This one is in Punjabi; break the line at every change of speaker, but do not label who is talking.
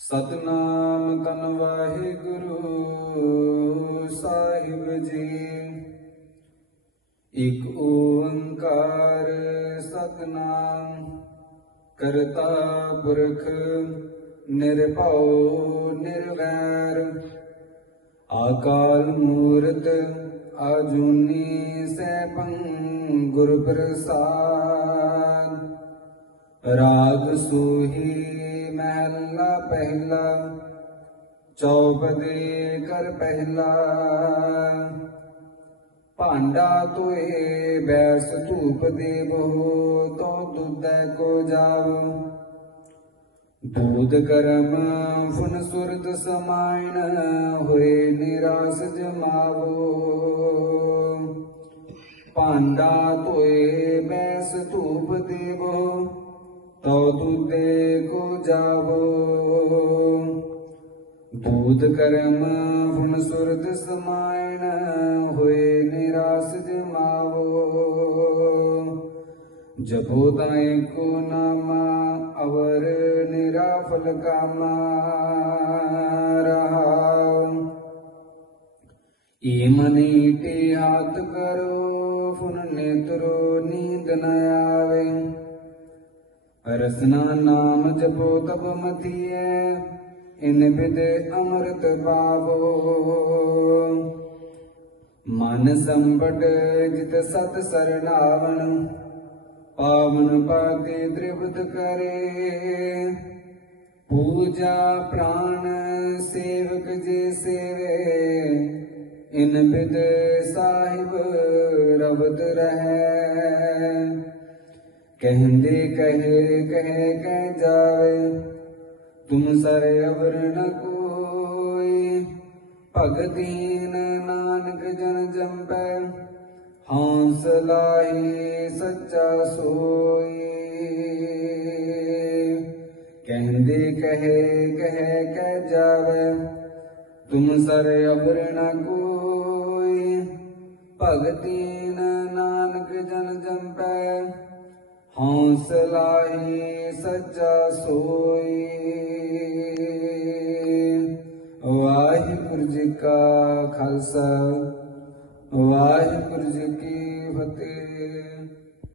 ਸਤਨਾਮ ਤਨ ਵਾਹਿਗੁਰੂ ਸਾਹਿਬ ਜੀ। ਇਕ ਓੰਕਾਰ ਸਤਨਾਮ ਕਰਤਾ ਪੁਰਖ ਨਿਰਭਉ ਨਿਰਵੈਰ। ਆਕਾਲ ਮੂਰਤ ਆਜੂਨੀ ਸੈਭੰ ਗੁਰ ਪ੍ਰਸਾਦ ਰਾਗ ਸੋਹੀ ਮਹਿਲਾ ਪਹਿਲਾ ਚੌਪਦੇ ਕਰ ਪਹਿਲਾ। ਭਾਂਡਾ ਤੁਏ ਬੈਸ ਧੂਪ ਦੇਵੋ ਤੋ ਦੁੱਧੈ ਕੋ ਜਾਵ। ਦੂਧ ਕਰਮ ਫੁਨ ਸੁਰਤ ਸਮਾਇਣ, ਹੋਏ ਨਿਰਾਸ ਜਮਾਵੋ। ਭਾਂਡਾ ਧੋਏ, ਬੈਸ ਧੂਪ ਦੇਵੋ ਤਉ ਦੁਦੇ ਕੋ ਜਾਵੋ। ਦੂਧ ਕਰਮ ਫੁਨ ਸੁਰਤ ਸਮਾਇਣ ਹੋਏ ਨਿਰਾਸ ਜਮਾਵੋ। ਜਪੋ ਤਾਏ ਕੋ ਨਾਮਾ, ਅਵਰ ਨਿਰਾਫਲ ਕਾਮਾ। ਰਹਾਉ। ਏ ਮਨੀ ਤੇ ਹਾਥ ਕਰੋ ਫੁਨ ਨੇਤਰੋ ਨੀਂਦ ਨ ਆਵੇ। ਰਸਨਾ ਨਾਮ ਜਪੋ ਤਬ ਮਤੀਐ ਇਨ ਬਿਦ ਅੰਮ੍ਰਿਤ ਪਾਵੋ। ਮਨ ਸੰਪਟ ਜਿਤ ਸਤ ਸਰਣਾਵਣ ਪਾਵਨ ਪਾਤੇ ਤ੍ਰਿਪਤ ਕਰੇ। ਪੂਜਾ ਪ੍ਰਾਨ ਸੇਵਕ ਜੇ ਸੇਵੇ, ਇਨ ਬਿਦ ਸਾਹਿਬ ਰਵਤ ਰਹੈ। ਕਹਿੰਦੇ, ਕਹੇ, ਕਹਿ ਕਹਿ ਜਾਵੇ। ਤੁਮ ਸਰ ਅਵਰ ਨ ਕੋਈ। ਭਗਤੀਨ ਨਾਨਕ ਜਨ ਜੰਪੈ। ਹੰਸ ਲਾਈ ਸੱਚਾ ਸੋਈ। ਕਹਿੰਦੇ, ਕਹੇ, ਕਹਿ ਕਹਿ ਜਾਵੇ। ਤੁਮ ਸਰ ਅਵਰ ਨ ਕੋਈ। ਭਗਤੀਨ ਨਾਨਕ ਜਨ ਜੰਪੈ। ਹੰਸ ਲਾਈ ਸੱਚਾ ਸੋਈ। ਵਾਹਿਗੁਰੂ ਜੀ ਕਾ ਖਾਲਸਾ ਵਾਹਿਗੁਰੂ ਜੀ ਕੀ ਫਤਿਹ।